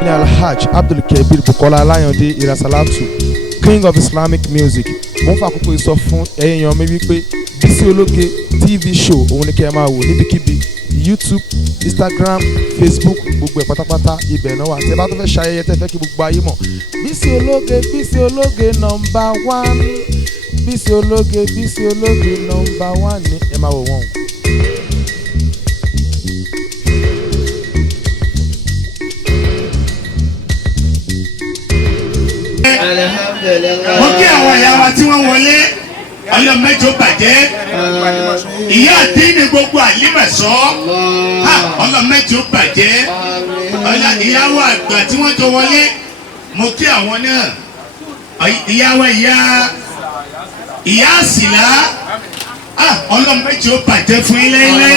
Alhaja Silifat King of Islamic music. Mo fa àkókò sọ fún ẹ̀yin èèyàn mi wípé Bisi Ologe TV Show òun ni kẹ́ ẹ máa wò níbikíbi YouTube, Instagram, Facebook, gbogbo ẹ̀ pátápátá ibẹ̀ náà wà. Tẹ́ bá tó fẹ́ ṣayẹyẹ tẹ́ fẹ́ kí gbogbo ayé mọ̀ Bisi Ologe number one. Bisi Ologe number one ni ẹ máa wò wọ́n. Mo kí àwọn ìyá wa tí wọ́n wọlé ọlọ́mọdé bàjẹ́ Iya Adinni gbogbo Alimosho ọlọ́mọdé bàjẹ́ ìyàwó àgbà tí wọ́n jọ wọlé mo kí àwọn náà ìyàwó Iya Sila ọlọ́mọdé bàjẹ́ fún ilé ilé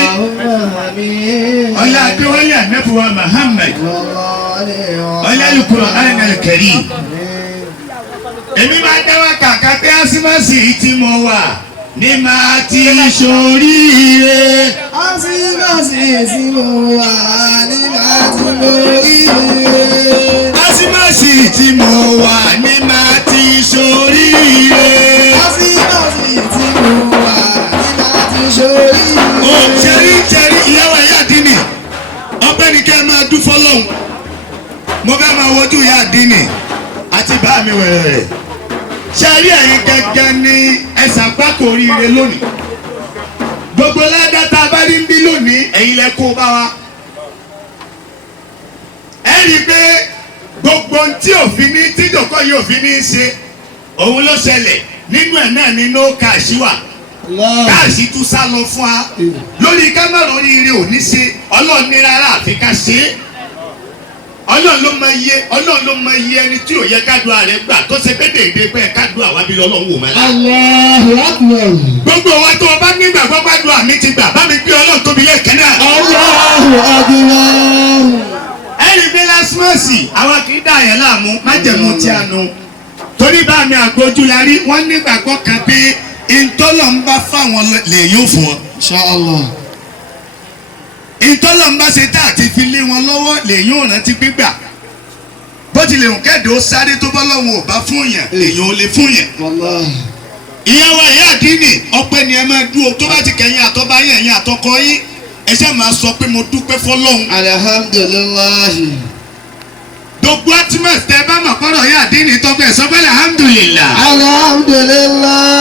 ọlọ́dúnwálé ànábùwà Muhammad Al-Qur'an al-Karim. Èmi máa dáwà kàkà pé Asimasi tí mo wà ní máa ti ṣoríire. Asimasi tí mo wà ní máa ti ṣoríire. Asimasi tí mo wà ní máa ti ṣoríire. Asimasi tí mo wà ní máa ti ṣoríire. Ó ṣẹ́rí ìyàwó Iya Adinni ọpẹ́ ni kẹ́ ẹ máa dún fọ́lọ́hun. Mo fẹ́ máa wojú Iya Adinni àti bá mi wẹ̀rẹ̀. Ṣé rí ẹ̀yin gẹ́gẹ́ ní ẹ̀sà pákó oríire lónìí? Gbogbo ládàtà bá rí ń bí lónìí ẹ̀yin lẹ kó bá wa. Ẹ rí i pé gbogbo tí òfin ní tíjọkọ́ yìí òfin ní í ṣe òun ló ṣẹlẹ̀ nínú ẹ̀ náà ní no káàṣì wà. Káàṣì tún sá lọ fún wa lórí kámẹ́rà oríire ò ní ṣe Ọlọ́run ní rárá àfi ká ṣe é. Ọlọ́run ló mọ iye ẹni tí ò yẹ kádùá rẹ̀ gbà tó ṣe pé déédéé pé kádùá wa bí Ọlọ́run wò mọ́lá. Allahu Akbar. Gbogbo wa tó o bá nígbàgbọ́ kádùá mi ti gbà bá mi gbé Ọlọ́run tóbi lẹ́ẹ̀kan náà. Allahu Akbar. Ẹni bí lásìmọ́sì àwọn kì í dà yẹn láàmú májẹ̀mú tí a nu. Torí bá mi àgbójú la rí wọ́n nígbàgbọ́ kan pé ìtọ́lọ̀ ń bá fáwọn lè yóò fún ọ. Inshallah. Ìtọ́lọ̀ ń bá ṣe tá àti fi lé wọn lọ́wọ́ lèyìn ò rántí gbígbà bó tilẹ̀ ń kẹ́dùn ó sáré tó bọ́ lọ́wọ́ ò bá fún yàn lèyìn ò lè fún yàn. Ìyàwó Iya Adinni ọpẹ́ ni ẹ máa dúró tó bá ti kẹ́yìn àtọ́ba yẹn ẹ̀yìn àtọkọ yín ẹ ṣe máa sọ pé mo dúpẹ́ fọlọ́hun. Alhamdulillahi. Gbogbo atimas tẹ bá mọ̀ kọ́rọ̀ Iya Adinni tọ́pẹ́ sọ pé alhamdulillah.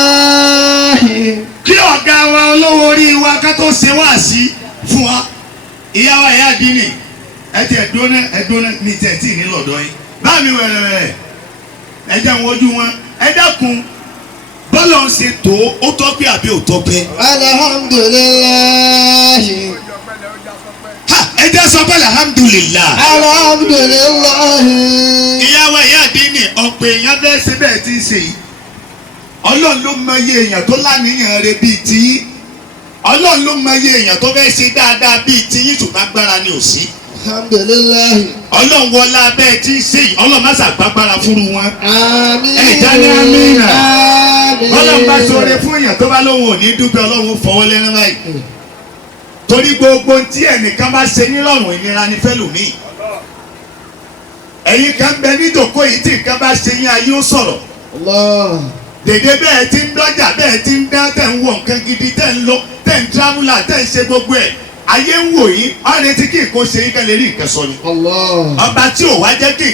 Alhamdulillahi. Kí ọ̀gá wa olówó orí wa ká tó ṣe wá sí fún wa. Ìyàwó Iya Adinni ẹtì ẹdúnà ní tẹ̀tì ní lọ́dọ̀ yín bá mi wẹ̀rẹ̀ ẹ jẹ́ wọn ojú wọn ẹ dákun bọ́lá ń ṣe tó ó tọ́pẹ́ àbí ò tọ́pẹ́. Alhamdulillahi. Ẹ jẹ́ sọ pé alhamdulillah. Alhamdulillahi. Ìyàwó Iya Adinni ọ̀pọ̀ èèyàn bẹ́ẹ̀ ṣe bẹ́ẹ̀ ti ń ṣe yìí Ọlọ́run ló mọ iye èèyàn tó láníyàn rẹ̀ bíi tiyín Ọlọ́run ló mọ iye èèyàn tó fẹ́ ṣe dáadáa bíi tiyín ṣùgbọ́n agbára ni ò sí. Alhamdulillahi. Ọlọ́run wọlé abẹ́ tí ń ṣe yìí Ọlọ́run má ṣàgbágbára fúru wọn. Àmín. Ẹ̀já ní amínà. Àmín. Ọlọ́run bá ṣoore fún èèyàn tó bá lóhùn ò ní dúpẹ́ Ọlọ́run fọwọ́ lẹ́nu báyìí. Torí gbogbo tí ẹnìkan bá ṣe nílọ́rùn ìnira ni fẹ́lòmíì. Ẹ̀yin kan bẹ níjòkó yìí tí nǹkan bá ṣe yín ayé ó sọ̀rọ̀. Allah. Dèdè bẹ́ẹ̀ ti ń dọ́jà bẹ́ẹ̀ ti ń dá tẹ̀ ń wọ̀ nǹkan gidi tẹ̀ ń lọ tẹ̀ ń tírámúlà tẹ̀ ń ṣe gbogbo ẹ̀. Ayé ń wò yín ọ̀rẹ́ tí kì í kó ṣe yín kẹ́ lè rí nǹkan sọ ni. Allah. Ọba tí ò wá jẹ́ kí